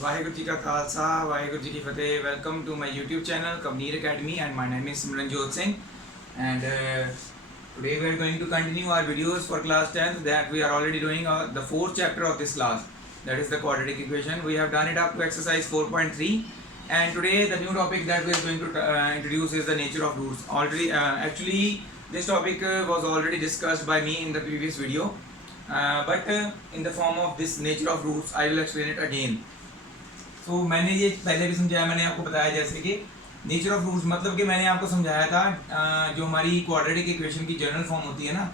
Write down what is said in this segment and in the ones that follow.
वाहेगुरु जी का खालसा वाहेगुरु जी की फतेह. Welcome to my YouTube channel Kabir Academy and my name is Simranjot Singh and today we are going to continue our videos for class 10th that we are already doing the fourth chapter of this class, that is the quadratic equation. We have done it up to exercise 4.3 and today the new topic that we are going to introduce is the nature of roots. Already actually this topic was already discussed by me in the previous video, but in the form of this nature of roots I will explain it again. तो मैंने ये पहले भी समझाया, मैंने आपको बताया जैसे कि नेचर ऑफ रूट्स मतलब कि मैंने आपको समझाया था जो हमारी क्वाड्रेटिक इक्वेशन की जनरल फॉर्म होती है ना,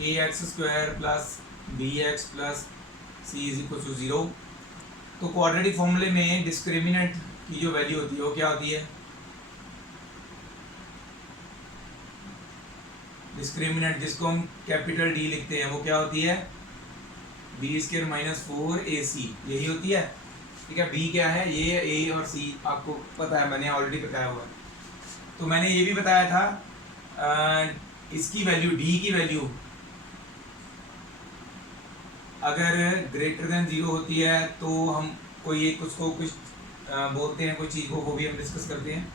A X square plus B X plus C is equal to 0. तो क्वाड्रेटिक फॉर्मूले में डिस्क्रिमिनेंट की जो वैल्यू होती है वो क्या होती है? डिस्क्रिमिनेंट जिसको हम कैपिटल डी लिखते हैं वो क्या होती है? बी स्क्वायर माइनस 4ac, यही होती है. ठीक है, बी क्या है? ये ए और सी आपको पता है, मैंने ऑलरेडी बताया हुआ है. तो मैंने ये भी बताया था इसकी वैल्यू डी की वैल्यू अगर ग्रेटर देन 0 होती है तो हम कोई एक उसको कुछ बोलते हैं, कोई चीज़ को, वो भी हम डिस्कस करते हैं.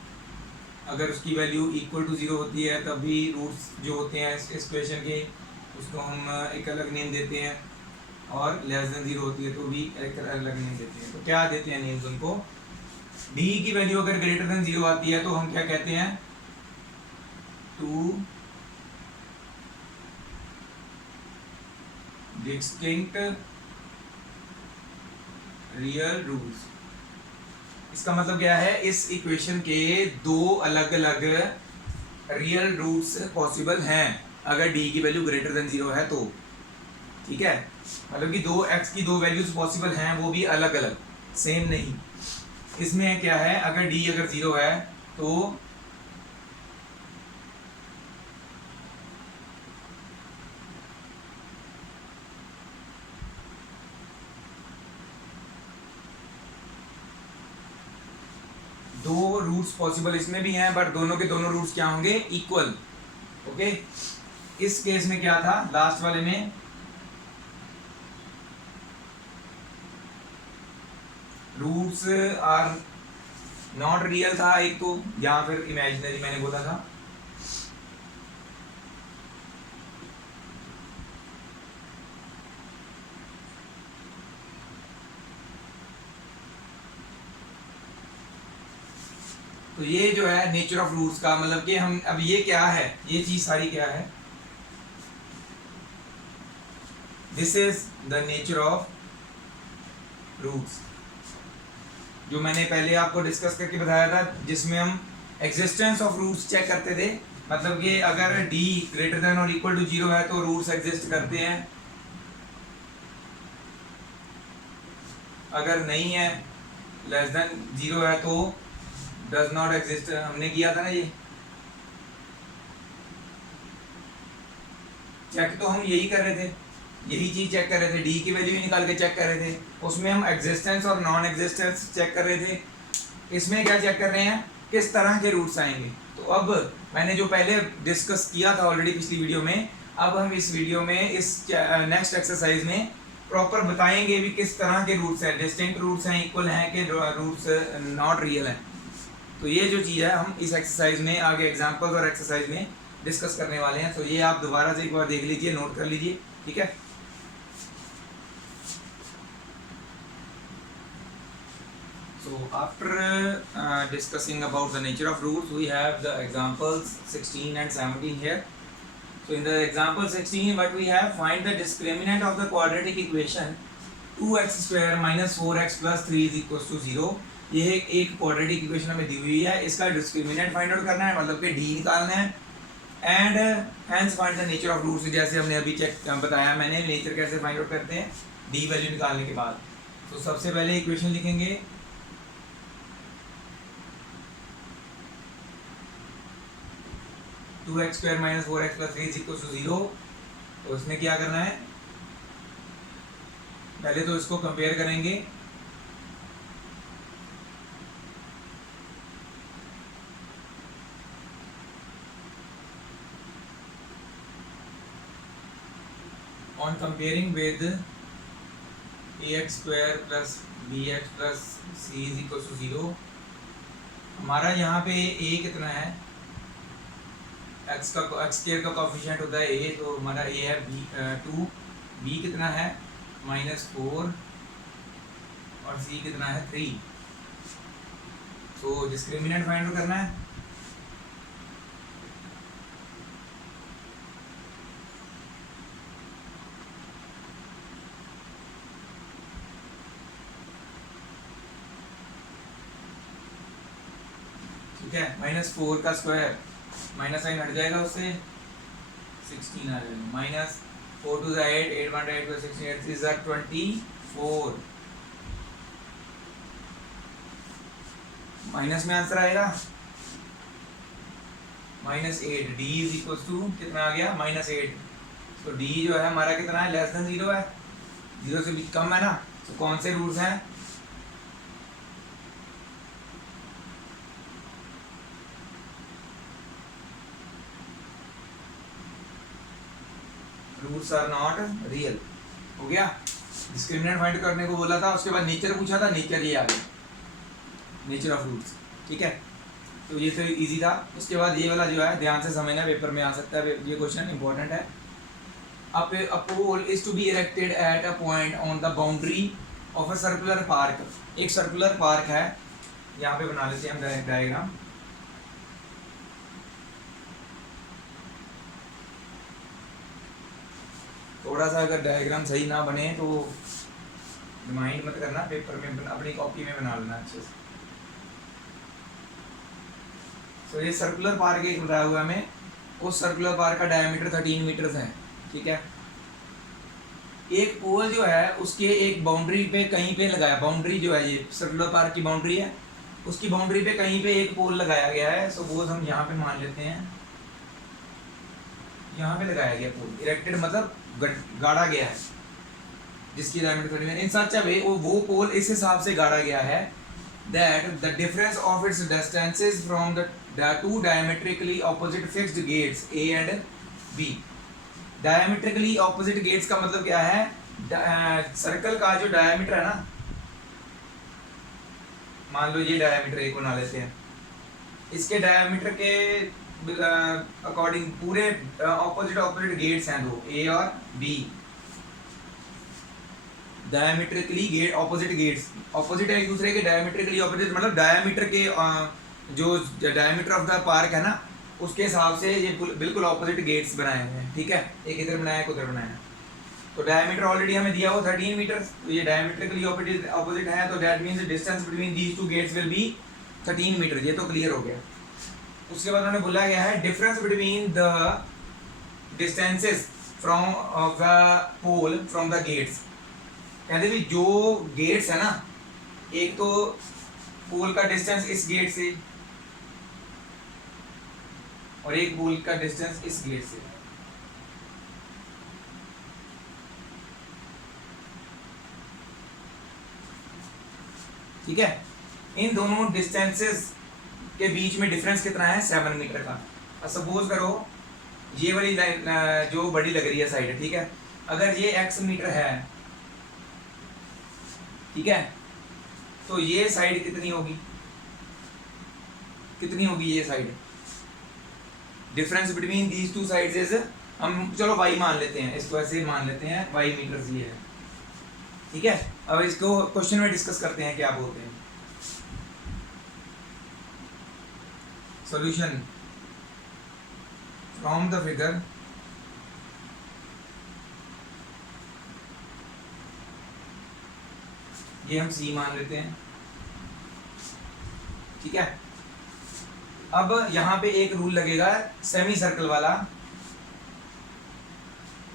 अगर उसकी वैल्यू इक्वल टू 0 होती है तब भी रूट्स जो होते हैं इस क्वेश्चन के उसको हम एक अलग नेम देते हैं, और लेस देन 0 होती है तो भी एक अलग नेम देते हैं. तो क्या देते हैं नेम्स उनको? डी की वैल्यू अगर ग्रेटर देन 0 आती है तो हम क्या कहते हैं? Two distinct real roots. इसका मतलब क्या है? इस इक्वेशन के दो अलग अलग रियल रूट्स पॉसिबल हैं अगर डी की वैल्यू ग्रेटर देन 0 है तो. ठीक है, मतलब कि दो एक्स की दो वैल्यूज पॉसिबल हैं, वो भी अलग अलग, सेम नहीं. इसमें क्या है? अगर डी अगर 0 है तो दो रूट्स पॉसिबल इसमें भी हैं, बट दोनों के दोनों रूट्स क्या होंगे? इक्वल. ओके, इस केस में क्या था? लास्ट वाले में रूट्स आर नॉट रियल था एक तो, या फिर इमेजिनरी मैंने बोला था. तो ये जो है नेचर ऑफ रूट्स का मतलब कि हम अब ये क्या है, ये चीज सारी क्या है? This is the nature of roots, जो मैंने पहले आपको डिस्कस करके बताया था, जिसमें हम एग्जिस्टेंस ऑफ रूट्स चेक करते थे. मतलब कि अगर डी ग्रेटर देन और इक्वल टू 0 है तो रूट्स एग्जिस्ट करते हैं, अगर नहीं है, लेस देन 0 है तो डज नॉट एग्जिस्ट. हमने किया था ना ये चेक, तो हम यही कर रहे थे, यही चीज चेक कर रहे थे, डी की वैल्यू ही निकाल के चेक कर रहे थे. उसमें हम एग्जिस्टेंस और नॉन एग्जिस्टेंस चेक कर रहे थे. इसमें क्या चेक कर रहे हैं? किस तरह के रूट्स आएंगे. तो अब मैंने जो पहले डिस्कस किया था ऑलरेडी पिछली वीडियो में, अब हम इस वीडियो में इस नेक्स्ट एक्सरसाइज में प्रॉपर बताएंगे भी किस तरह के रूट्स हैं, डिस्टिंक्ट रूट्स हैं, इक्वल हैं कि रूट्स नॉट रियल हैं. तो ये जो चीज़ है हम इस एक्सरसाइज में आगे एग्जाम्पल्स और एक्सरसाइज में डिस्कस करने वाले हैं. तो ये आप दोबारा से एक बार देख लीजिए, नोट कर लीजिए. ठीक है, so after discussing about the nature of roots, we have the examples 16 and 17 here. So in the example 16 what we have, find the discriminant of the quadratic equation 2x square minus 4x plus 3 is equals to 0. ये एक quadratic equation हमें दी हुई है, इसका discriminant find out करना है, मतलब कि डी निकालना है. And hence find the nature of roots, जैसे हमने अभी चेक बताया मैंने नेचर कैसे फाइंड आउट करते हैं डी वैल्यू निकालने के बाद. तो सबसे पहले इक्वेशन लिखेंगे 2x square minus 4x plus 3 is equal to 0. तो उसमें क्या करना है? पहले तो इसको कंपेयर करेंगे. on comparing with A X square plus B X plus C is equal to 0। हमारा यहाँ पे ए कितना है, एक्स स्क्वायर का कोफिशिएंट होता है ए, तो हमारा ए है बी 2, बी कितना है -4 और सी कितना है 3। तो डिस्क्रिमिनेंट फाइंड करना है। ठीक है, -4 का स्क्वायर, माइनस साइन हट जाएगा उससे, 16 आ जाएगा, -4 to the 8, 8 1 8 16 8 3 are 24, माइनस में आंसर आएगा -8। डी इज इक्वल टू कितना आ गया -8। तो डी जो है हमारा कितना है, लेस देन 0 है, 0 से भी कम है ना। तो कौन से रूट्स हैं, रूट्स आर नॉट रियल। हो गया, डिस्क्रिमिनेंट फाइंड करने को बोला था, उसके बाद नेचर पूछा था, नेचर ये आ गया, नेचर ऑफ रूट्स। ठीक है, तो ये तो इजी था। उसके बाद ये वाला जो है ध्यान से समझना, पेपर में आ सकता है, ये क्वेश्चन इंपॉर्टेंट है। A pole is to be erected at a point on the boundary of a circular park। एक सर्कुलर पार्क है, यहाँ पे बना लेते हैं हम डायग्राम। थोड़ा सा अगर डायग्राम सही ना बने तो रिमाइंड मत करना, पेपर में अपनी कॉपी में बना लेना अच्छे से। तो ये सर्कुलर पार्क एक बताया हुआ हमें, उस सर्कुलर पार्क का डायमीटर 13 मीटर्स है। ठीक है, एक पोल जो है उसके एक बाउंड्री पे कहीं पे लगाया, बाउंड्री जो है ये सर्कुलर पार्क की बाउंड्री है, उसकी बाउंड्री पे कहीं पे एक पोल लगाया गया है। सपोज हम यहाँ पे मान लेते हैं, यहाँ पे लगाया गया पोल, इरेक्टेड मतलब गाड़ा गया है, जिसकी डायमीटर 13 इन सच अ वे, वो पोल इस हिसाब से गाड़ा गया है that the difference of its distances from the two diametrically opposite fixed gates A and B। diametrically opposite gates का मतलब क्या है, सर्कल का जो डायमीटर है ना, मान लो ये डायमीटर एक बना लेते हैं, इसके डायमीटर के अकॉर्डिंग पूरे ऑपोजिट गेट्स हैं दो, ए और B, diametrically gate opposite gates, opposite है एक दूसरे के, डायमीट्रिकली ऑपोजिट मतलब डायमीटर के जो डायमीटर ऑफ द पार्क है ना, उसके हिसाब से ये बिल्कुल ऑपोजिट गेट्स बनाए हुए हैं। ठीक है, एक इधर बनाया एक उधर बनाया। तो डायमीटर ऑलरेडी हमें दिया हो 13 मीटर, तो ये डायमीट्रिकली ऑपोजिट है, तो that means distance between these two gates will be 13 metre. ये तो क्लियर हो गया। उसके बाद उन्होंने बोला गया है difference between the distances from of the pole from the gates. कहते भी जो गेट्स है ना, एक तो पोल का डिस्टेंस इस गेट से और एक पोल का डिस्टेंस इस गेट से। ठीक है, इन दोनों डिस्टेंसेस के बीच में डिफरेंस कितना है, 7 मीटर का। अब सपोज करो ये वाली लाइन जो बड़ी लग रही है साइड, ठीक है, अगर ये x मीटर है, ठीक है, तो ये साइड कितनी होगी, कितनी होगी ये side, difference between these two sides is, हम चलो y मान लेते हैं, इसको ऐसे मान लेते हैं, y मीटर्स ये है। ठीक है, अब इसको क्वेश्चन में डिस्कस करते हैं क्या बोलते हैं। सॉल्यूशन फ्रॉम द फिगर ये हम C मान लेते हैं। ठीक है, अब यहां पे एक रूल लगेगा सेमी सर्कल वाला,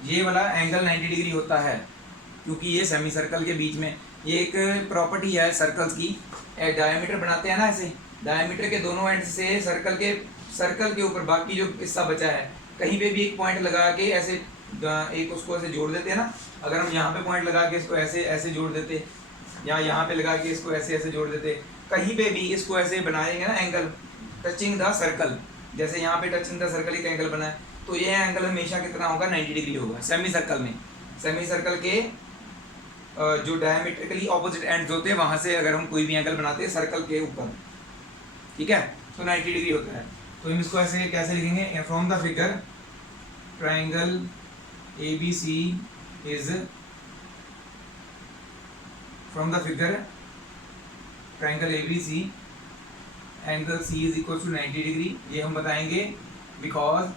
ये वाला एंगल 90 डिग्री होता है, क्योंकि ये सेमी सर्कल के बीच में ये एक प्रॉपर्टी है सर्कल्स की, डायमीटर बनाते हैं ना ऐसे, डायमीटर के दोनों एंड से सर्कल के ऊपर बाकी जो हिस्सा बचा है कहीं पे भी एक पॉइंट लगा के ऐसे एक उसको ऐसे जोड़ देते हैं ना। अगर हम यहाँ पे पॉइंट लगा के इसको ऐसे ऐसे जोड़ देते, या यहाँ पे लगा के इसको ऐसे ऐसे जोड़ देते, कहीं पे भी इसको ऐसे बनाएंगे ना एंगल टचिंग द सर्कल, जैसे यहाँ पे टचिंग द सर्कल एक एंगल बना है, तो ये एंगल हमेशा कितना होगा, 90 डिग्री होगा सेमी सर्कल में। सेमी सर्कल के जो डायमेट्रिकली ऑपोजिट एंड्स होते हैं वहां से अगर हम कोई भी एंगल बनाते हैं सर्कल के ऊपर, ठीक है, तो 90 डिग्री होता है। तो हम इसको ऐसे कैसे लिखेंगे, from the figure triangle A B C is, from the figure triangle A B C angle C is equal to 90 degree. ये हम बताएंगे because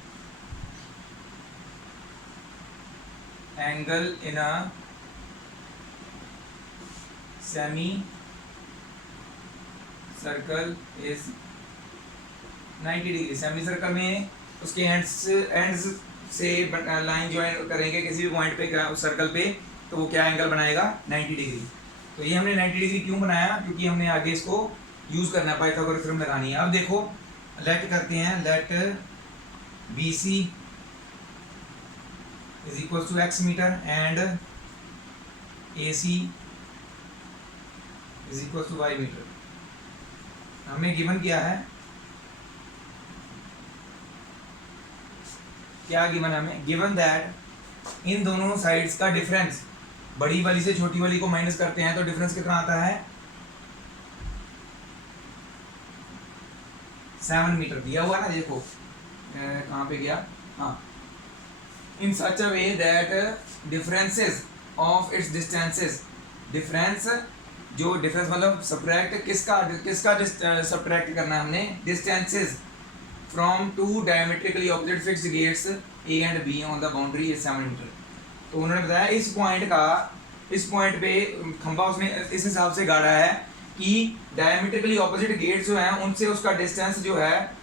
angle in a semi circle is 90 degree. Semi circle में उसके ends से line join करेंगे किसी भी point पे उस सर्कल पे, तो वो क्या एंगल बनाएगा, 90 डिग्री। तो ये हमने 90 डिग्री क्यों बनाया, क्योंकि हमने आगे इसको यूज करना है, पाइथागोरस थ्योरम लगानी है। अब देखो लेट करते हैं, let B C is equal to X metre and A C is equal to Y metre. हमें गिवन क्या है, क्या गिवन है हमें, गिवन दैट इन दोनों साइड्स का डिफरेंस, बड़ी वाली से छोटी वाली को माइनस करते हैं तो डिफरेंस कितना आता है, 7 मीटर दिया हुआ ना, देखो कहाँ पे गया, हाँ, in such a way that differences of its distances, difference जो डिफरेंस मतलब सब्ट्रैक्ट किसका सब्ट्रैक्ट करना है हमने, distances from two diametrically opposite fixed gates A and B on the boundary is 7 metre. तो उन्होंने बताया इस पॉइंट पे खंभा उसने इस हिसाब से गाड़ा है कि डायमेट्रिकली ऑपोजिट गेट्स जो हैं उनसे उसका डिस्टेंस जो है,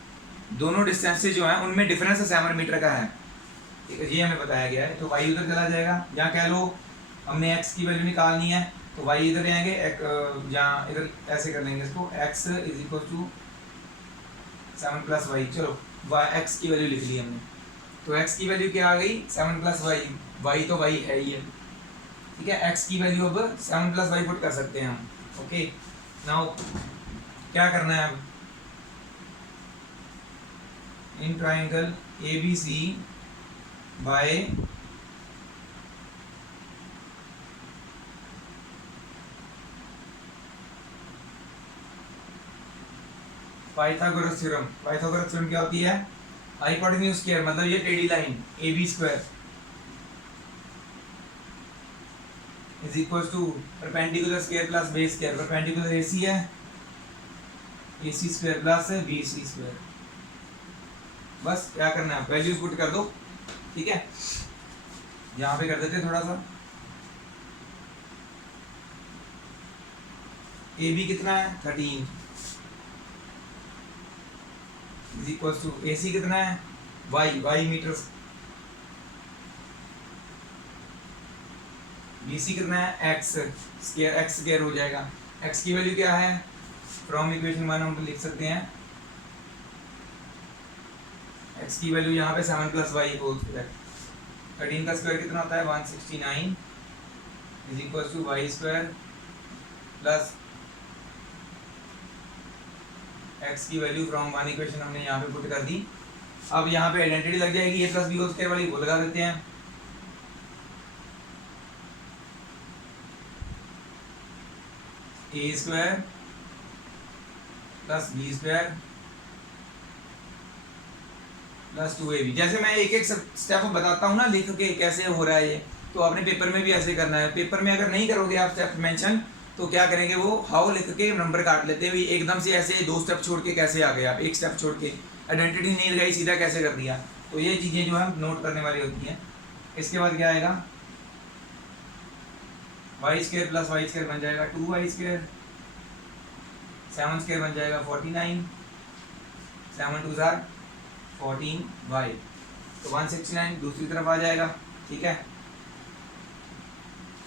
दोनों डिस्टेंसेस जो हैं उनमें डिफरेंस 7 मीटर का है, ये हमें बताया गया है। तो y उधर चला जाएगा, यहाँ कह लो हमने x की वैल्यू निकालनी है तो y इधर ले आएंगे, जहाँ इधर ऐसे कर लेंगे इसको, x is equal to 7 plus Y, चलो x की वैल्यू लिख ली हमने, तो x की वैल्यू क्या आ गई, 7 प्लस वाई, y तो y है ही है, ठीक है, x की वैल्यू अब 7 प्लस वाई पुट कर सकते हैं हम। ओके, नाउ क्या करना है, अब in triangle A B C by Pythagoras theorem. Pythagoras theorem क्या होती है, हाइपोटेन्यूज स्क्वायर, मतलब ये टेढ़ी line A B square is equal to perpendicular square plus base square, perpendicular A C है, A C square plus B C square. बस क्या करना है, वैल्यूज पुट कर दो, ठीक है, यहाँ पे कर देते हैं थोड़ा सा, ए बी कितना है 13 इज इक्वल टू ए सी कितना है वाई मीटर, बी सी कितना है एक्स स्क्वायर हो जाएगा। एक्स की वैल्यू क्या है, फ्रॉम इक्वेशन 1 हम लिख सकते हैं, एक्स की वैल्यू यहाँ पे 7 प्लस वाई होल स्क्वायर, 13 का स्क्वायर कितना होता है 169 is equal to Y square plus X की वैल्यू फ्रॉम 1 इक्वेशन हमने यहाँ पे पुट कर दी। अब यहाँ पे आइडेंटिटी लग जाएगी, A plus B whole square वाली वो लगा देते हैं, A square plus B square plus 2ab। जैसे मैं एक एक स्टेप बताता हूँ ना लिख के कैसे हो रहा है ये, तो आपने पेपर में भी ऐसे करना है। पेपर में अगर नहीं करोगे आप स्टेप मेंशन, तो क्या करेंगे वो हाउ लिख के नंबर काट लेते हैं, एकदम से ऐसे 2 स्टेप छोड़ के कैसे आ गए आप, एक स्टेप छोड़ के आइडेंटिटी नहीं लगाई सीधा कैसे कर दिया। तो ये चीज़ें जो है नोट करने वाली होती हैं। इसके बाद क्या आएगा, Y square plus Y square बन जाएगा 2y स्क्वायर, 7 स्क्वायर बन जाएगा 49, 7 2 14y, तो 169 दूसरी तरफ आ जाएगा, ठीक है,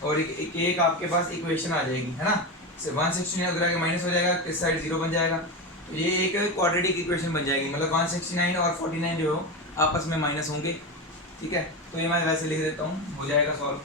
और एक आपके पास इक्वेशन आ जाएगी, है ना, 169 उधर आगे माइनस हो जाएगा, इस साइड 0 बन जाएगा, तो ये एक क्वाड्रेटिक इक्वेशन बन जाएगी, मतलब 169 और 49 जो आपस में माइनस होंगे, ठीक है। तो ये मैं वैसे लिख देता हूँ, हो जाएगा सॉल्व।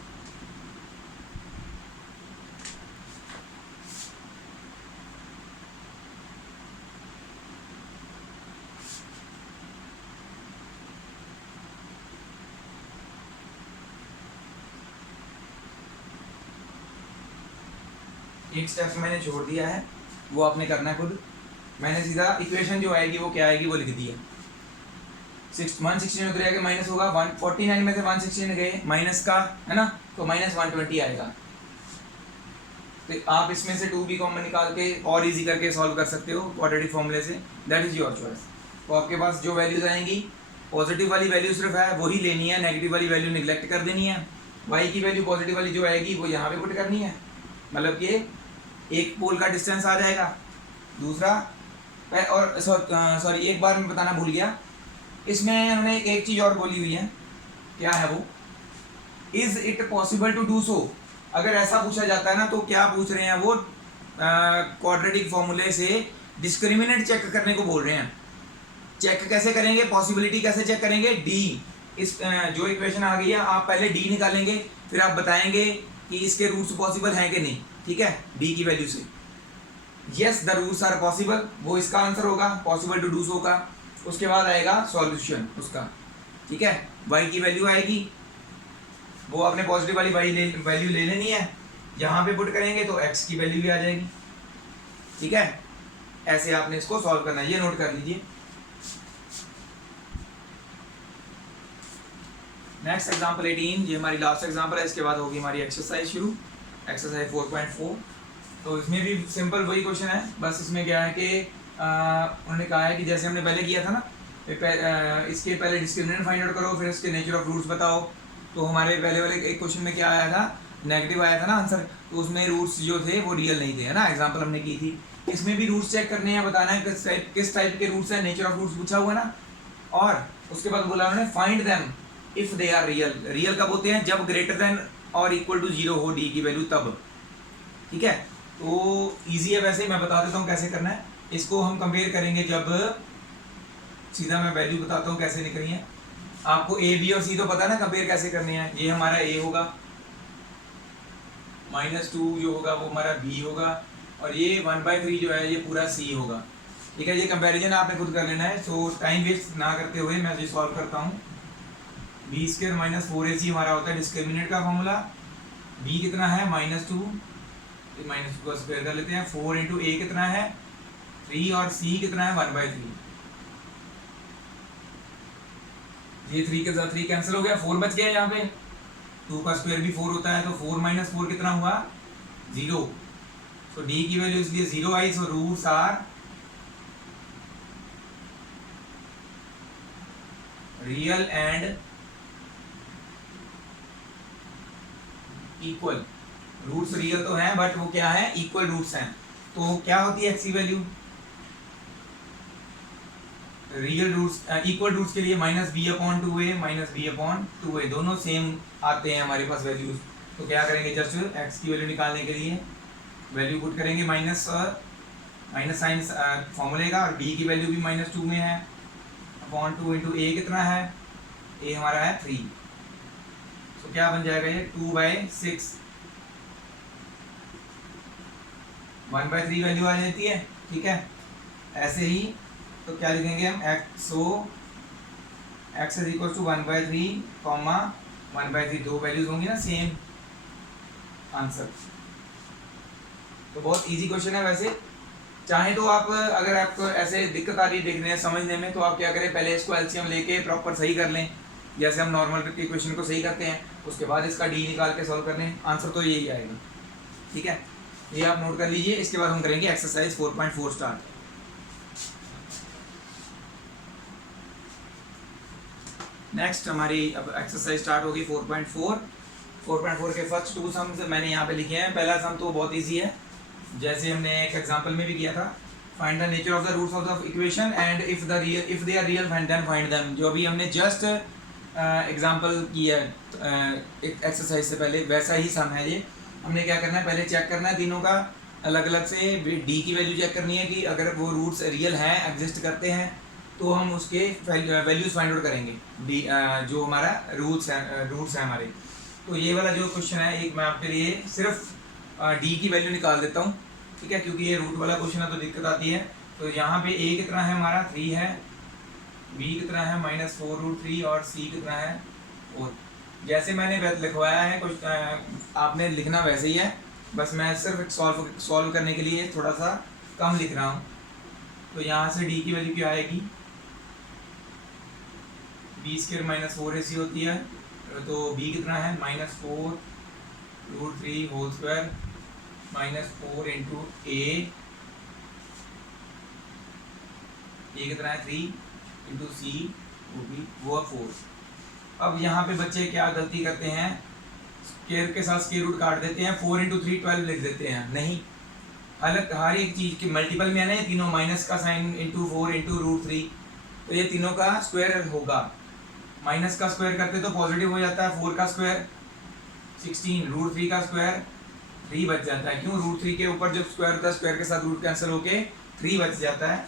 एक स्टेप मैंने छोड़ दिया है, वो आपने करना है खुद। मैंने सीधा इक्वेशन जो आएगी वो क्या आएगी वो लिख दी है। 116 में उतरेगा माइनस होगा, 149 में से 116 गए माइनस का, है ना, तो माइनस 120 आएगा। तो आप इसमें से 2b कॉमन निकाल के और इजी करके सॉल्व कर सकते हो क्वाड्रेटिक फॉर्मूले से, दैट इज योर चॉइस। तो आपके पास जो वैल्यूज आएंगी, पॉजिटिव वाली वैल्यू सिर्फ है वही लेनी है, नेगेटिव वाली वैल्यू निगलेक्ट कर देनी है। y की वैल्यू पॉजिटिव वाली जो आएगी वो यहाँ पे पुट करनी है, मतलब कि एक पोल का डिस्टेंस आ जाएगा। दूसरा और सॉरी एक बार मैं बताना भूल गया, इसमें उन्होंने एक चीज़ और बोली हुई है, क्या है वो, is it possible to do so. अगर ऐसा पूछा जाता है ना तो क्या पूछ रहे हैं वो, क्वाड्रेटिक फॉर्मूले से डिस्क्रिमिनेंट चेक करने को बोल रहे हैं। चेक कैसे करेंगे, पॉसिबिलिटी कैसे चेक करेंगे, डी, इस जो इक्वेशन आ गई है आप पहले डी निकालेंगे, फिर आप बताएंगे कि इसके रूट्स पॉसिबल हैं कि नहीं, ठीक है, डी की वैल्यू से। Yes the roots are possible, वो इसका आंसर होगा, पॉसिबल टू डू सो का। उसके बाद आएगा सॉल्यूशन उसका, ठीक है, y की वैल्यू आएगी, वो अपने पॉजिटिव वाली वैल्यू ले लेनी है, यहाँ पे पुट करेंगे तो x की वैल्यू भी आ जाएगी, ठीक है। ऐसे आपने इसको सॉल्व करना है, ये नोट कर लीजिए। नेक्स्ट एग्जांपल 18, ये हमारी लास्ट एग्जांपल है, इसके बाद होगी हमारी एक्सरसाइज शुरू, एक्सरसाइज 4.4। तो इसमें भी सिंपल वही क्वेश्चन है, बस इसमें क्या है कि उन्होंने कहा है कि जैसे हमने पहले किया था ना, इसके पहले डिस्क्रिमिनेंट फाइंड आउट करो, फिर इसके नेचर ऑफ रूट्स बताओ। तो हमारे पहले वाले एक क्वेश्चन में क्या आया था, नेगेटिव आया था ना आंसर, तो उसमें रूट्स जो थे वो रियल नहीं थे, है ना, एग्जांपल हमने की थी। इसमें भी रूट्स चेक करने हैं, बताना है किस टाइप के रूट्स हैं, नेचर ऑफ रूट्स पूछा हुआ ना। और उसके बाद बोला उन्होंने find them if they are real. Real कब होते हैं, जब ग्रेटर देन और इक्वल टू 0 हो डी की वैल्यू, तब, ठीक है। तो ईजी है, वैसे मैं बता देता हूँ कैसे करना है। इसको हम कंपेयर करेंगे, जब सीधा मैं वैल्यू बताता हूँ कैसे निकली है। आपको ए बी और सी तो पता है ना कंपेयर कैसे करने हैं। ये हमारा ए होगा, -2 जो होगा वो हमारा बी होगा, और ये 1/3 जो है ये पूरा सी होगा, ठीक है। ये कंपैरिजन आपने खुद कर लेना है। सो टाइम वेस्ट ना करते हुए मैं ये सॉल्व करता हूँ। b² - 4ac हमारा होता है डिस्क्रिमिनेंट का फॉर्मूला। b कितना है, -2, -2 को स्क्वायर कर लेते हैं, 4 × a कितना है 3, और c कितना है 1/3। ये 3 के साथ 3 कैंसिल हो गया, 4 बच गया यहाँ पे। 2 का स्क्वायर भी 4 होता है, तो 4 - 4 कितना हुआ 0। तो d की वैल्यू इसलिए 0 आई। So roots are real and equal. Roots real तो हैं बट वो क्या है, इक्वल रूट्स हैं। तो क्या होती है x की value, real roots, equal roots के लिए -b/2a -b/2a दोनों सेम आते हैं हमारे पास वैल्यूज। तो क्या करेंगे, जस्ट x की वैल्यू निकालने के लिए वैल्यू पुट करेंगे, माइनस साइन फॉर्मूले का, और b की वैल्यू भी -2 में है, (2) × a कितना है, a हमारा है 3। तो क्या बन जाएगा ये 2/6, 1/3 वैल्यू आ जाती है, ठीक है। ऐसे ही तो क्या लिखेंगे हम, x = 1/3, 1/3, दो वैल्यूज होंगी ना सेम, आंसर। तो बहुत इजी क्वेश्चन है वैसे। चाहे तो आप, अगर आपको ऐसे दिक्कत आ रही है देखने समझने में, तो आप क्या करें, पहले इसको एलसीएम लेके प्रॉपर सही कर लें, जैसे हम नॉर्मल इक्वेशन को सही करते हैं, उसके बाद इसका डी निकाल के सॉल्व कर लें, आंसर तो यही आएगा, ठीक है। ये आप नोट कर लीजिए। इसके बाद हम करेंगे एक्सरसाइज 4.4 स्टार्ट। नेक्स्ट हमारी अब एक्सरसाइज स्टार्ट होगी 4.4 के फर्स्ट 2 सम्स मैंने यहाँ पे लिखे हैं। पहला सम तो बहुत इजी है, जैसे हमने एक एग्जांपल में भी किया था, find the nature of the roots of the equation and if they are real then find them. जो अभी हमने जस्ट एग्जांपल किया एक एक्सरसाइज से पहले, वैसा ही सम है ये। हमने क्या करना है, पहले चेक करना है तीनों का अलग अलग से, डी की वैल्यू चेक करनी है कि अगर वो रूट्स रियल हैं, एग्जिस्ट करते हैं, तो हम उसके वैल्यूज फाइंड आउट करेंगे, डी जो हमारा रूट्स हैं हमारे। तो ये वाला जो क्वेश्चन है, एक मैं आपके लिए सिर्फ डी की वैल्यू निकाल देता हूँ, ठीक है, क्योंकि ये रूट वाला क्वेश्चन है तो दिक्कत आती है। तो यहाँ पे a कितना है हमारा 3 है, b कितना है -4√3, और c कितना है 4। जैसे मैंने लिखवाया है कुछ आपने लिखना वैसे ही है। बस मैं सिर्फ सॉल्व करने के लिए थोड़ा सा कम लिख रहा हूँ। तो यहाँ से डी की वैल्यू क्या आएगी, बी स्क्वायर माइनस 4ac होती है, तो बी कितना है -4√3 होल स्क्वायर -4 इंटू ए कितना है 3 इंटू सी वो 4। अब यहाँ पे बच्चे क्या गलती करते हैं, स्क्वायर के साथ स्क्वायर रूट काट देते हैं, 4 इंटू 3 12 लिख देते हैं। नहीं, अलग हर एक चीज़ के मल्टीपल में है ना, ये तीनों माइनस का साइन इंटू 4 इंटू √3, तो ये तीनों का स्क्वायर होगा। माइनस का स्क्वायर करते तो पॉजिटिव हो जाता है, 4 का स्क्वायर 16, √3 का स्क्वायर 3 बच जाता है। क्यों, √3 के ऊपर जब स्क्वायर होता है स्क्वायर के साथ रूट कैंसिल होके 3 बच जाता है।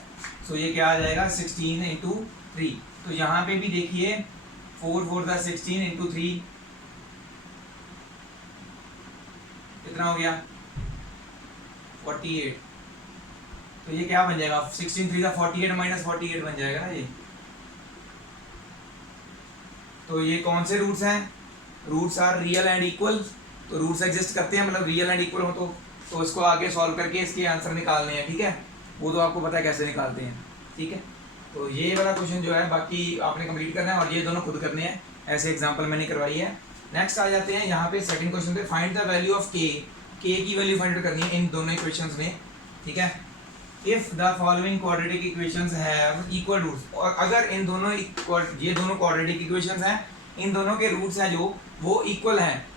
सो ये क्या आ जाएगा 16 इंटू 3। तो यहाँ पे भी देखिए 4 4 था 16 इंटू 3 कितना हो गया 48। तो ये क्या बन जाएगा 16 3 था 48 माइनस 48 बन जाएगा ना ये। तो ये कौन से रूट्स हैं, roots are real and equal. तो रूट्स एग्जिस्ट करते हैं, मतलब रियल एंड इक्वल हो तो इसको आगे सॉल्व करके इसके आंसर निकालने हैं। ठीक है, वो तो आपको पता है कैसे निकालते हैं। ठीक है, तो ये वाला क्वेश्चन जो है बाकी आपने कंप्लीट करना है और ये दोनों खुद करने हैं, ऐसे एग्जांपल मैंने करवाई है। नेक्स्ट आ जाते हैं यहाँ पे सेकंड क्वेश्चन पे, फाइंड द वैल्यू ऑफ के की वैल्यू फाइंड करनी है इन दोनों इक्वेशंस में। ठीक है, if the following quadratic equations have equal roots, और अगर इन दोनों ये दोनों क्वाड्रेटिक इक्वेशंस हैं, इन दोनों के रूट्स हैं जो वो इक्वल हैं।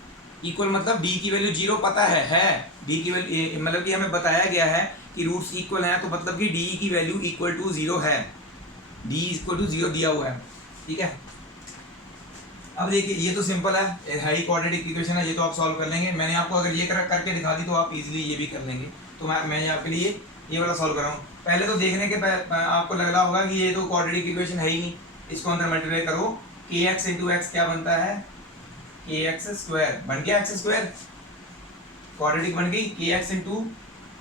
इक्वल मतलब डी की वैल्यू 0 पता है डी की वैल्यू मतलब कि हमें बताया गया है कि रूट्स इक्वल हैं, तो मतलब कि डी की वैल्यू इक्वल टू 0 है, डी इक्वल टू 0 दिया हुआ है। ठीक है, अब देखिए ये तो सिंपल है, हाई क्वाड्रेटिक इक्वेशन है, ये तो आप सॉल्व कर लेंगे। मैंने आपको अगर ये करके दिखा दी तो आप इजीली ये भी कर लेंगे। तो मैं आपके लिए ये वाला सॉल्व कर रहा हूँ। पहले तो देखने के आपको लग रहा होगा कि ये तो क्वाड्रेटिक इक्वेशन है ही नहीं, इसको अंदर मल्टीप्लाई करो, के एक्स इंटू एक्स क्या बनता है, के एक्स स्क्वायर बन गया एक्स स्क्वायर, क्वाड्रेटिक बन गई, के एक्स इंटू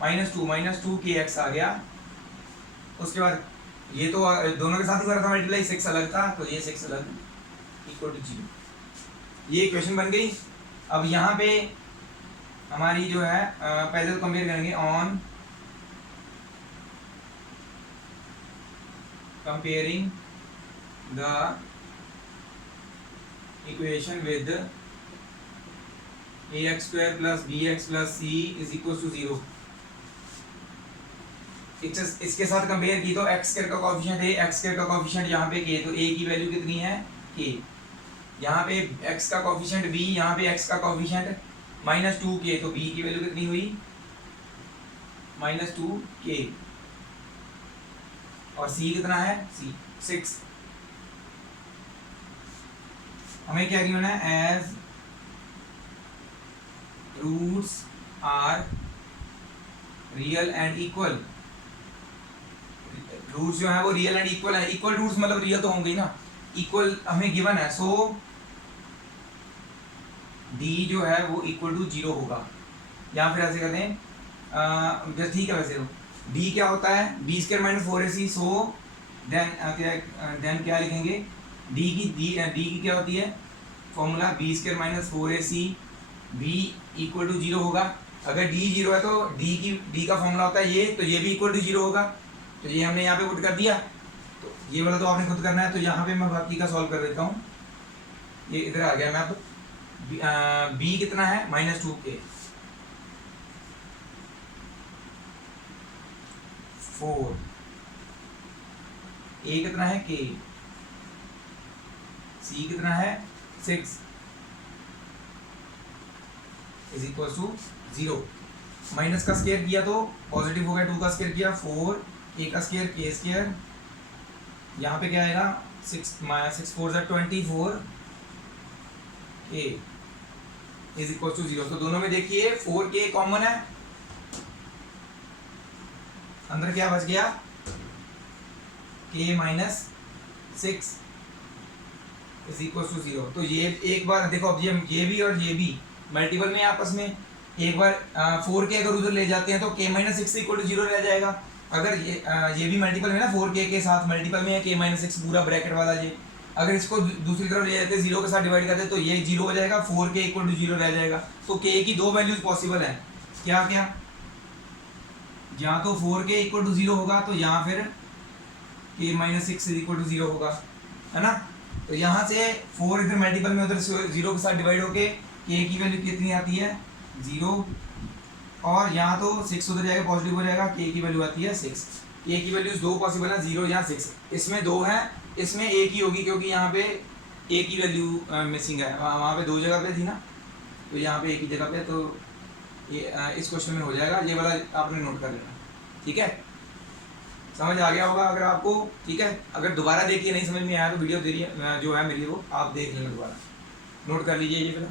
-2 के एक्स आ गया। उसके बाद ये तो दोनों के साथ ही करा था मल्टीप्लाई, 6 अलग था तो ये 6 अलग इक्वल टू 0, ये इक्वेशन बन गई। अब यहाँ पे हमारी जो है पहले तो कंपेयर करेंगे on comparing the equation with ax square plus bx plus c is equal to 0। इसके साथ कंपेयर की तो x स्क्वायर का कोएफिशिएंट a, x स्क्वायर का कोएफिशिएंट यहाँ पे k, तो a की वैल्यू कितनी है k, यहाँ पे x का कोएफिशिएंट b, यहाँ पे x का कोएफिशिएंट -2k, तो b की वैल्यू कितनी हुई -2k, और c कितना है c 6। हमें क्या गिवन है, as roots are real and equal, roots जो है वो रियल एंड इक्वल है। इक्वल रूट्स मतलब रियल तो होंगे ना, इक्वल हमें गिवन है, सो डी जो है वो इक्वल टू 0 होगा। या फिर ऐसे करते हैं, ठीक है, वैसे तो डी क्या होता है, B square minus 4ac, so then क्या लिखेंगे, डी की क्या होती है formula, B square minus 4ac be equal to 0 होगा। अगर डी 0 है तो डी का फॉर्मूला होता है ये, तो ये भी इक्वल टू 0 होगा। तो ये हमने यहाँ पे पुट कर दिया, तो ये वाला तो आपने खुद करना है। तो यहाँ पे मैं बाकी का सॉल्व कर देता हूँ, ये इधर आ गया। मैं अब बी कितना है -2k, 4, ए कितना है k, सी कितना है 6 इज इक्वल टू 0। माइनस का स्क्वायर किया तो पॉजिटिव हो गया, 2 का स्क्वायर किया 4, a का स्क्वायर k स्क्वायर, यहाँ पे क्या आएगा 6 4 24 k इज इक्वल टू 0। तो दोनों में देखिए 4k कॉमन है, अंदर क्या बच गया k -6 इज इक्वल टू 0। तो ये एक बार देखो, अब ये भी और ये भी मल्टीपल में आपस में, एक बार 4k अगर उधर ले जाते हैं तो k -6 इक्वल टू 0 रह जाएगा। अगर ये भी मल्टीपल में ना 4k के साथ मल्टीपल में है k -6 पूरा ब्रैकेट वाला ये, अगर इसको दूसरी तरफ ले जाते 0 के साथ डिवाइड करते तो ये 0 हो जाएगा, 4k इक्वल टू 0 रह जाएगा। तो k की 2 वैल्यूज पॉसिबल है, क्या क्या, या तो 4k इक्वल टू 0 होगा, तो यहाँ फिर k माइनस 6 इक्वल टू 0 होगा, है ना। तो यहाँ से 4 इधर मल्टीपल में उधर 0 के साथ डिवाइड होके k की वैल्यू कितनी आती है 0, और यहाँ तो 6 उधर जाएगा पॉजिटिव हो जाएगा, k की वैल्यू आती है 6। k की वैल्यूज दो पॉसिबल है, 0 या 6, इसमें दो है, इसमें एक ही होगी क्योंकि यहाँ पे एक ही वैल्यू मिसिंग है, वहाँ पे दो जगह पे थी ना, तो यहाँ पे एक ही जगह पे, तो ये इस क्वेश्चन में हो जाएगा, ये वाला आपने नोट कर लेना, ठीक है। समझ आ गया होगा अगर आपको, ठीक है। अगर दोबारा देखिए नहीं समझ में आया तो वीडियो देखिए जो है मेरी, वो आप देख लेना दोबारा, नोट कर लीजिए ये फिर।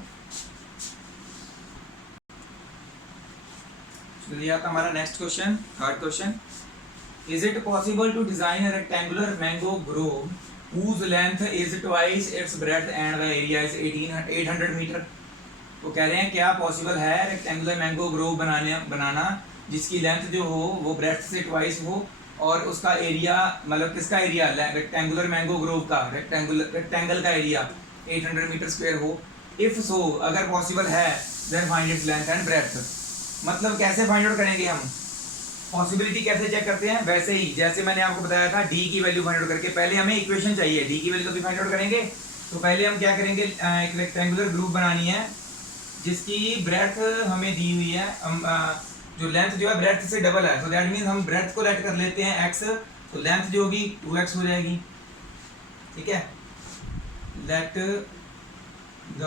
चलिए आता हमारा next question, third question. Is it possible to design a rectangular mango grove whose length is twice its breadth and the area is 800 metre. वो कह रहे हैं क्या पॉसिबल है रेक्टेंगुलर मैंगो ग्रोव बनाना जिसकी लेंथ जो हो वो ब्रेड्थ से ट्वाइस हो, और उसका एरिया, मतलब किसका एरिया, रेक्टेंगुलर मैंगो ग्रोव का रेक्टेंगल का एरिया 800 मीटर स्क्वायर हो। इफ सो, अगर पॉसिबल है, then find its length and breadth. मतलब कैसे फाइंड आउट करेंगे हम, पॉसिबिलिटी कैसे चेक करते हैं, वैसे ही जैसे मैंने आपको बताया था डी की वैल्यू फाइंड आउट करके, पहले हमें इक्वेशन चाहिए, डी की वैल्यू भी फाइंड आउट करेंगे। तो पहले हम क्या करेंगे, एक रेक्टेंगुलर ग्रुप बनानी है जिसकी ब्रेड्थ हमें दी हुई है, जो लेंथ जो है ब्रेड्थ से डबल है, तो दैट मीन्स हम ब्रेड्थ को लेट कर लेते हैं x, तो लेंथ जो होगी 2x हो जाएगी, ठीक है। Let the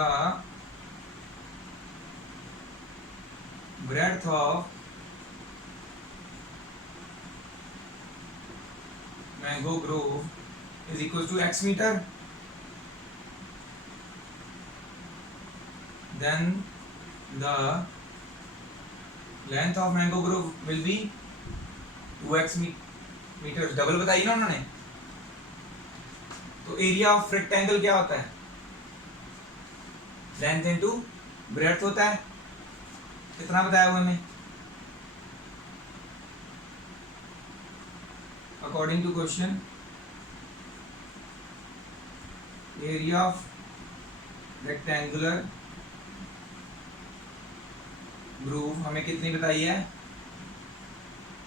breadth of mango grove is equal to x metre, then the length of mango grove will be 2x meters, double बताई ना उन्होंने। तो एरिया ऑफ रेक्टेंगल क्या होता है, लेंथ इनटू ब्रेड्थ होता है, कितना बताया हुआ हमें, according to question area of rectangular grove हमें कितनी बताई है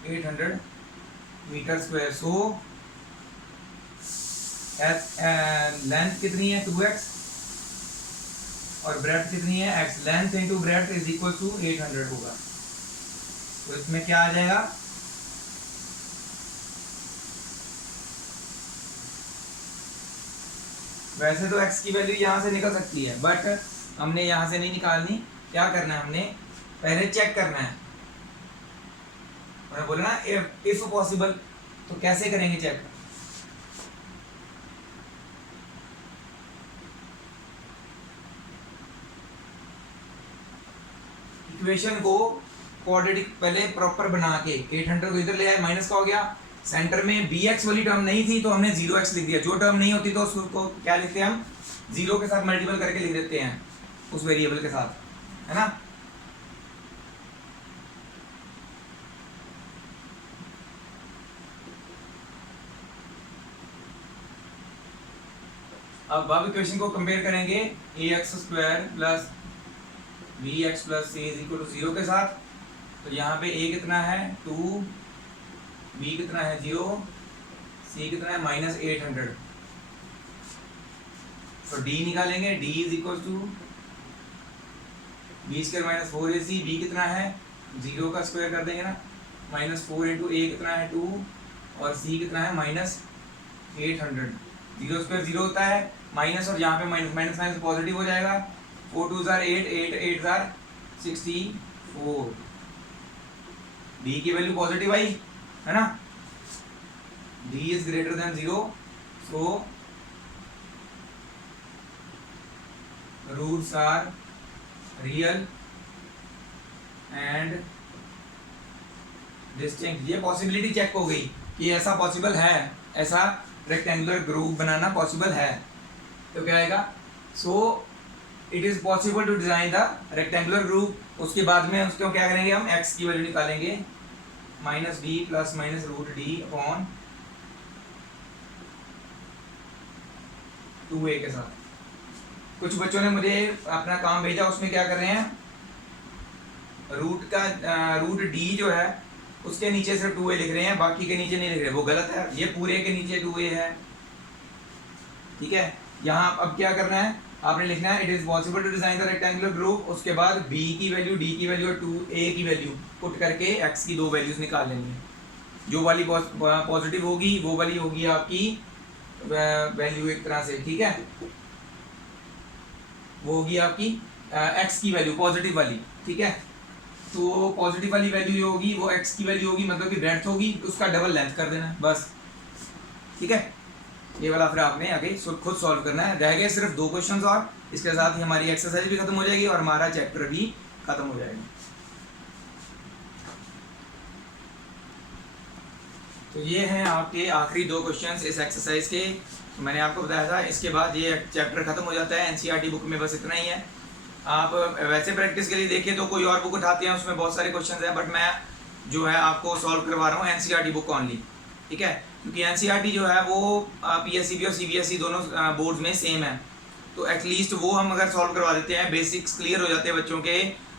800 मीटर स्क्वायर। सो लेंथ कितनी है 2x और ब्रेड्थ कितनी है x, length into breadth is equal to 800 होगा। तो इसमें क्या आ जाएगा, वैसे तो x की वैल्यू यहाँ से निकल सकती है, बट हमने यहाँ से नहीं निकालनी। क्या करना है, हमने पहले चेक करना है, मैंने बोला ना इफ पॉसिबल, तो कैसे करेंगे चेक, इक्वेशन को क्वाड्रेटिक पहले प्रॉपर बना के 800 को इधर ले आए, माइनस का हो गया, सेंटर में bx वाली टर्म नहीं थी तो हमने 0x लिख दिया, जो टर्म नहीं होती तो उसको क्या लिखते हैं हम, 0 के साथ मल्टीपल करके लिख देते हैं उस वेरिएबल के साथ, है ना। अब इक्वेशन को कंपेयर करेंगे ax square plus bx plus c is equal to 0 के साथ। तो यहाँ पे a कितना है 2, b कितना है 0, c कितना है -800। तो d निकालेंगे, d is equal to b square minus 4ac, b कितना है 0 का स्क्वायर कर देंगे ना, -4 इंटू a कितना है 2 और c कितना है -800। 0 स्क्वायर 0 होता है, माइनस और यहाँ पे माइनस, माइनस माइनस पॉजिटिव हो जाएगा, 4 2 जार 8, 8 8 जार 64। d की वैल्यू पॉजिटिव आई, है ना, d is greater than 0, so roots are real and distinct. ये पॉसिबिलिटी चेक हो गई कि ऐसा पॉसिबल है, ऐसा रेक्टेंगुलर ग्रुप बनाना पॉसिबल है। तो क्या आएगा, so it is possible to design the rectangular group. उसके बाद में उसको क्या करेंगे, हम x की वैल्यू निकालेंगे, -b plus minus root D upon 2a के साथ। कुछ बच्चों ने मुझे अपना काम भेजा, उसमें क्या कर रहे हैं, रूट डी जो है उसके नीचे सिर्फ 2a लिख रहे हैं, बाकी के नीचे नहीं लिख रहे, वो गलत है। ये पूरे के नीचे 2a है, ठीक है। यहाँ अब क्या करना है, आपने लिखना है it is possible to design the rectangular group, उसके बाद b की वैल्यू, d की वैल्यू और 2a की वैल्यू पुट करके x की दो वैल्यूज निकाल लेनी है। जो वाली पॉजिटिव होगी वो वाली होगी आपकी वैल्यू एक तरह से, ठीक है, वो होगी आपकी x की वैल्यू पॉजिटिव वाली, ठीक है। तो पॉजिटिव वाली वैल्यू जो होगी वो x की वैल्यू होगी, मतलब कि ब्रेड्थ होगी, उसका डबल लेंथ कर देना बस, ठीक है। ये वाला फिर आपने आगे खुद सॉल्व करना है। रह गए सिर्फ 2 क्वेश्चंस और इसके साथ ही हमारी एक्सरसाइज भी खत्म हो जाएगी और हमारा चैप्टर भी खत्म हो जाएगा। तो ये हैं आपके आखिरी 2 क्वेश्चंस इस एक्सरसाइज के। तो मैंने आपको बताया था इसके बाद ये चैप्टर खत्म हो जाता है। एनसीईआरटी बुक में बस इतना ही है। आप वैसे प्रैक्टिस के लिए देखिए तो कोई और बुक उठाते हैं, उसमें बहुत सारे क्वेश्चंस हैं, बट मैं जो है आपको सॉल्व करवा रहा हूँ एनसीईआरटी बुक ऑनली, ठीक है। क्योंकि एनसीईआरटी जो है वो पीएससीबी और सीबीएसई दोनों बोर्ड्स में सेम है, तो एटलीस्ट वो हम अगर सॉल्व करवा देते हैं, बेसिक्स क्लियर हो जाते हैं बच्चों के,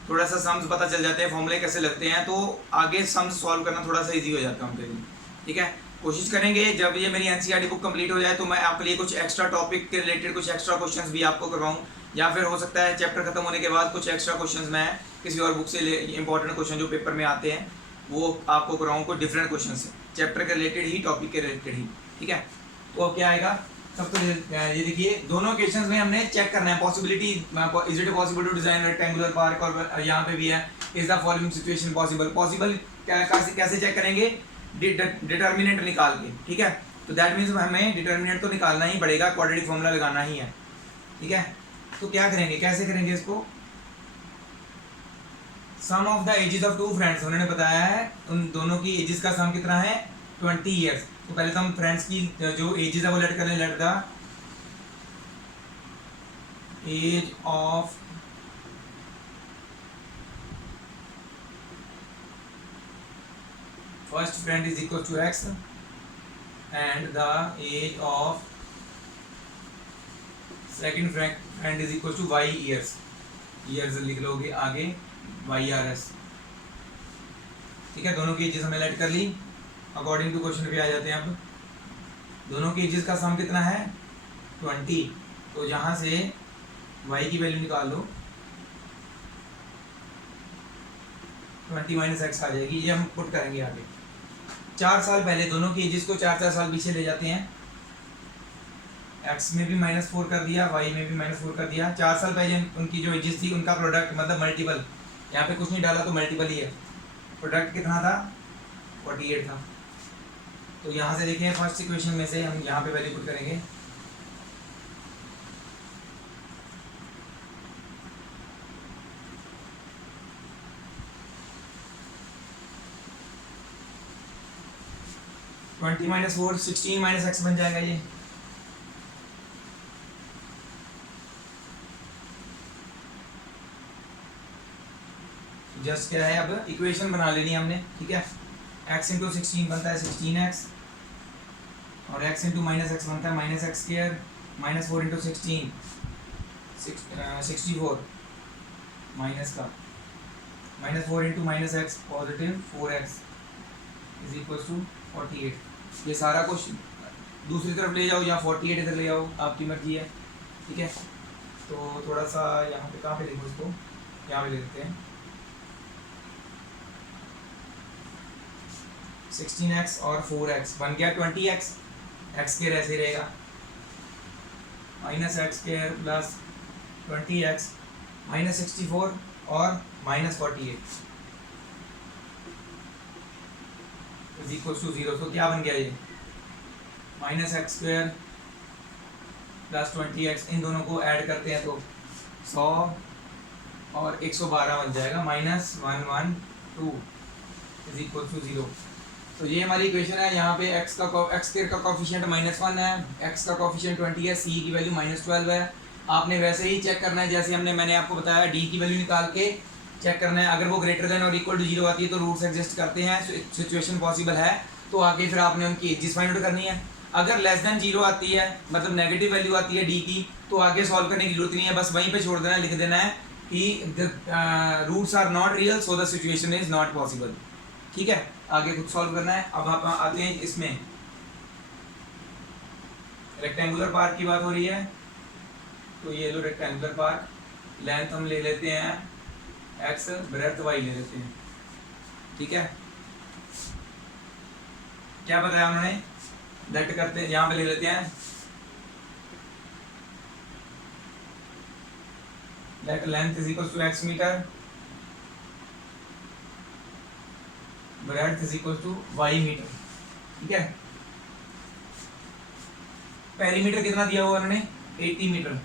थोड़ा सा सम्स पता चल जाते हैं, फॉर्मूले कैसे लगते हैं, तो आगे सम्स सॉल्व करना थोड़ा सा ईजी हो जाता है उनके लिए, ठीक है। कोशिश करेंगे जब ये मेरी एनसीईआरटी बुक कंप्लीट हो जाए तो मैं आपके लिए कुछ एक्स्ट्रा टॉपिक के रिलेटेड कुछ एक्स्ट्रा क्वेश्चंस भी आपको करवाऊँ, या फिर हो सकता है चैप्टर खत्म होने के बाद कुछ एक्स्ट्रा क्वेश्चंस मैं किसी और बुक से इंपॉर्टेंट क्वेश्चन जो पेपर में आते हैं वो आपको करवाऊँ, कुछ डिफरेंट क्वेश्चन से चैप्टर के रिलेटेड ही, टॉपिक के रिलेटेड ही, ठीक है। तो अब क्या आएगा, सब तो ये देखिए दोनों क्वेश्चंस में हमने चेक करना है possibility, is it possible to design rectangular park, और यहाँ पे भी है is the following situation possible. Possible कैसे चेक करेंगे, डिटर्मिनेंट निकाल के, ठीक है। तो दैट मीन्स हमें डिटर्मिनेंट तो निकालना ही पड़ेगा, क्वाड्रेटिक फॉर्मूला लगाना ही है, ठीक है। तो क्या करेंगे, कैसे करेंगे इसको, sum of the ages of 2 friends, उन्होंने बताया है उन दोनों की एजेस का सम कितना है 20 ईयर्स। तो पहले तो हम फ्रेंड्स की जो एजेस है वो लेट कर लें, let the age of first friend is equal to x and the age of second friend is equal to y years, years लिख लोगे आगे YRS, ठीक है। दोनों की एजेस हमने लेट कर ली, अकॉर्डिंग टू क्वेश्चन पे आ जाते हैं। अब दोनों की एजेस का सम कितना है 20, तो यहाँ से y की वैल्यू निकाल लो, 20 माइनस x आ जाएगी, ये हम पुट करेंगे आगे। 4 साल पहले दोनों की एजेस को 4 साल पीछे ले जाते हैं, x में भी -4 कर दिया, y में भी -4 कर दिया। 4 साल पहले उनकी जो एजेस थी उनका प्रोडक्ट मतलब मल्टीपल, यहाँ पे कुछ नहीं डाला तो मल्टीपल ही है, प्रोडक्ट कितना था 48 था। तो यहाँ से देखिए फर्स्ट इक्वेशन में से हम यहाँ पे वैल्यू पुट करेंगे, ट्वेंटी माइनस 4 16 माइनस एक्स बन जाएगा ये। जस्ट क्या है, अब इक्वेशन बना लेनी है हमने, ठीक है। x इंटू 16 बनता है 16x और x इंटू माइनस एक्स बनता है minus X square, -4 into 16 64 minus का, -4 into minus X positive 4x is equal to 48। ये सारा कुछ दूसरी तरफ ले जाओ या 48 इधर ले जाओ, आपकी मर्जी है, ठीक है। तो थोड़ा सा यहाँ पे कहाँ पे लिखो इसको, यहाँ पे लिखते हैं 16x और 4x बन गया 20x, x स्क्वायर ऐसे रहेगा, minus X square plus 20x -64 और -48 इज इक्वल टू 0। तो क्या बन गया ये, -x स्क्वायर प्लस 20x, इन दोनों को ऐड करते हैं तो 100 और 112 बन जाएगा, -112 इज इक्वल टू 0। तो ये हमारी इक्वेशन है। यहाँ पे x स्क्वायर का कोफिशिएंट -1 है, x का कोफिशिएंट 20 है, c की वैल्यू -12 है। आपने वैसे ही चेक करना है जैसे मैंने आपको बताया, d की वैल्यू निकाल के चेक करना है। अगर वो ग्रेटर देन और इक्वल टू 0 आती है तो रूट्स एग्जिस्ट करते हैं, सिचुएशन पॉसिबल है, तो आगे फिर आपने उनकी एजेस फाइंड आउट करनी है। अगर लेस देन 0 आती है, मतलब नेगेटिव वैल्यू आती है d की, तो आगे सॉल्व करने की जरूरत नहीं है, बस वहीं पे छोड़ देना है, लिख देना है कि the roots are not real so the situation is not possible. ठीक है, आगे कुछ सॉल्व करना है। अब आप आते हैं इसमें, रेक्टेंगुलर पार्क की बात हो रही है, तो ये लो रेक्टेंगुलर पार्क, लेंथ हम ले लेते हैं x, ब्रेड्थ y ले लेते हैं। ठीक है, क्या बताया उन्होंने, दैट करते हैं, यहाँ पे ले लेते हैं that length is equal to x metre, breadth is equal to y metre. ठीक है, पेरीमीटर कितना दिया हुआ उन्होंने, 80 मीटर।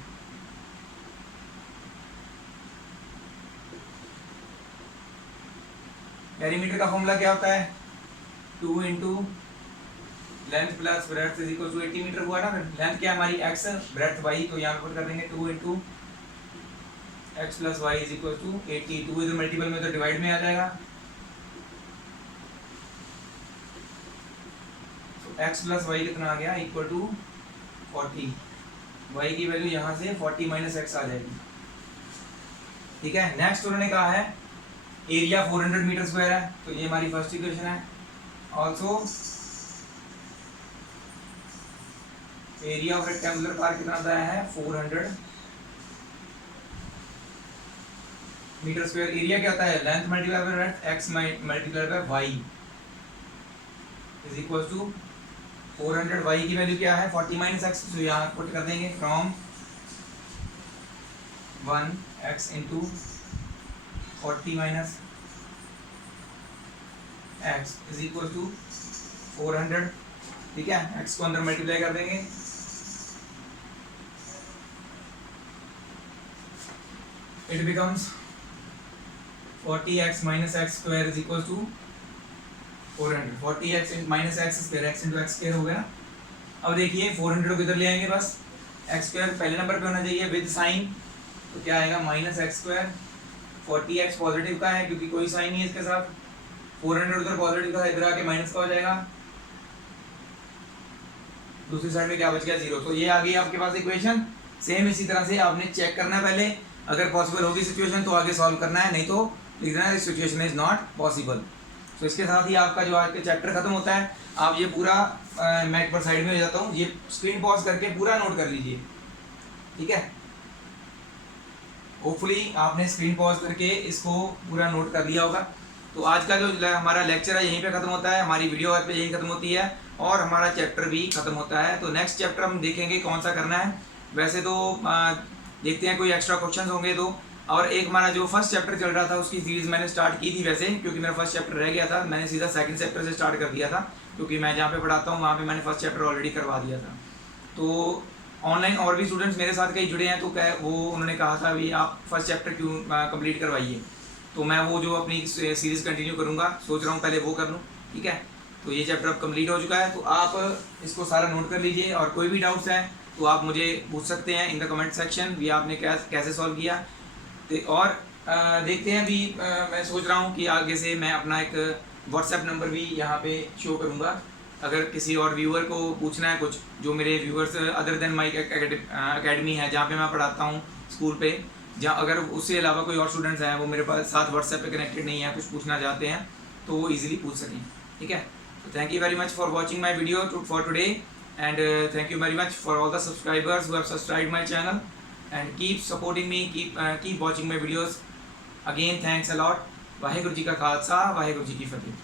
पेरीमीटर का फॉर्मूला क्या होता है, 2 into length plus breadth is equal to 80 metre हुआ ना। लेंथ क्या हमारी x, ब्रेड्थ y, तो यहाँ पर कर देंगे 2 into X plus Y is equal to 80। 2 इधर मल्टीपल में तो डिवाइड में आ जाएगा, तो x प्लस वाई कितना आ गया, इक्वल टू 40। y की वैल्यू यहाँ से 40 माइनस एक्स आ जाएगी। ठीक है, नेक्स्ट उन्होंने कहा है एरिया 400 मीटर स्क्वायर है, तो ये हमारी फर्स्ट इक्वेशन है। Also area of rectangular park कितना बताया है, 400 मीटर स्क्वायर। एरिया क्या होता है, length multiply by breadth, x multiply by y is equal to 400। y की वैल्यू क्या है, 40 माइनस एक्स, तो यहाँ पुट कर देंगे from 1x into 40 minus X is equal to 400। ठीक है, x को अंदर मल्टीप्लाई कर देंगे, it becomes 40x minus X square is equal to 400। 40x minus X square, x into X square हो गया। अब देखिए 400 को इधर ले आएंगे, बस एक्स स्क्वायर पहले नंबर पे होना चाहिए विद साइन, तो क्या आएगा minus X square. 40x positive का है क्योंकि कोई साइन नहीं है इसके साथ, 400 उधर पॉजिटिव का, इधर आके माइनस का हो जाएगा, दूसरी साइड में क्या बच गया, 0। तो ये आ गई आपके पास इक्वेशन। सेम इसी तरह से आपने चेक करना है पहले, अगर पॉसिबल होगी सिचुएशन तो आगे सॉल्व करना है, नहीं तो लिख देना this situation is not possible. तो इसके साथ ही आपका जो आज का चैप्टर खत्म होता है। आप ये पूरा मैं एक बार साइड में हो जाता हूँ, ये स्क्रीन पॉज करके पूरा नोट कर लीजिए। ठीक है, होपफुली आपने स्क्रीन पॉज करके इसको पूरा नोट कर लिया होगा। तो आज का जो हमारा लेक्चर है यहीं पे खत्म होता है, हमारी वीडियो पे यहीं खत्म होती है और हमारा चैप्टर भी खत्म होता है। तो नेक्स्ट चैप्टर हम देखेंगे कौन सा करना है। वैसे तो देखते हैं कोई एक्स्ट्रा क्वेश्चन होंगे तो। और एक हमारा जो फर्स्ट चैप्टर चल रहा था उसकी सीरीज मैंने स्टार्ट की थी वैसे, क्योंकि मेरा फर्स्ट चैप्टर रह गया था, मैंने सीधा सेकंड चैप्टर से स्टार्ट कर दिया था, क्योंकि मैं जहाँ पे पढ़ाता हूँ वहाँ पे मैंने फर्स्ट चैप्टर ऑलरेडी करवा दिया था। तो ऑनलाइन और भी स्टूडेंट्स मेरे साथ कई जुड़े हैं, तो क्या वो उन्होंने कहा था भी आप फर्स्ट चैप्टर क्यों कंप्लीट करवाइए, तो मैं वो जो अपनी सीरीज़ कंटिन्यू करूँगा, सोच रहा हूँ पहले वो कर लूँ। ठीक है, तो ये चैप्टर अब कंप्लीट हो चुका है, तो आप इसको सारा नोट कर लीजिए और कोई भी डाउट्स हैं तो आप मुझे पूछ सकते हैं इन द कमेंट सेक्शन भी आपने कैसे सॉल्व किया। और देखते हैं अभी मैं सोच रहा हूँ कि आगे से मैं अपना एक व्हाट्सएप नंबर भी यहाँ पे शो करूँगा, अगर किसी और व्यूअर को पूछना है कुछ, जो मेरे व्यूअर्स अदर देन माई अकेडमी है जहाँ पे मैं पढ़ाता हूँ स्कूल पे, जहाँ अगर उससे अलावा कोई और स्टूडेंट्स हैं वो मेरे पास साथ व्हाट्सएप पे कनेक्टेड नहीं है, कुछ पूछना चाहते हैं तो वो ईजिली पूछ सकें। ठीक है, तो thank you very much for watching my video for today, and thank you very much for all the subscribers who have subscribed my channel and keep supporting me, keep watching my videos. Again thanks a lot. Waheguru ji का खालसा, वाहेगुरु जी की फतेह।